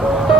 了。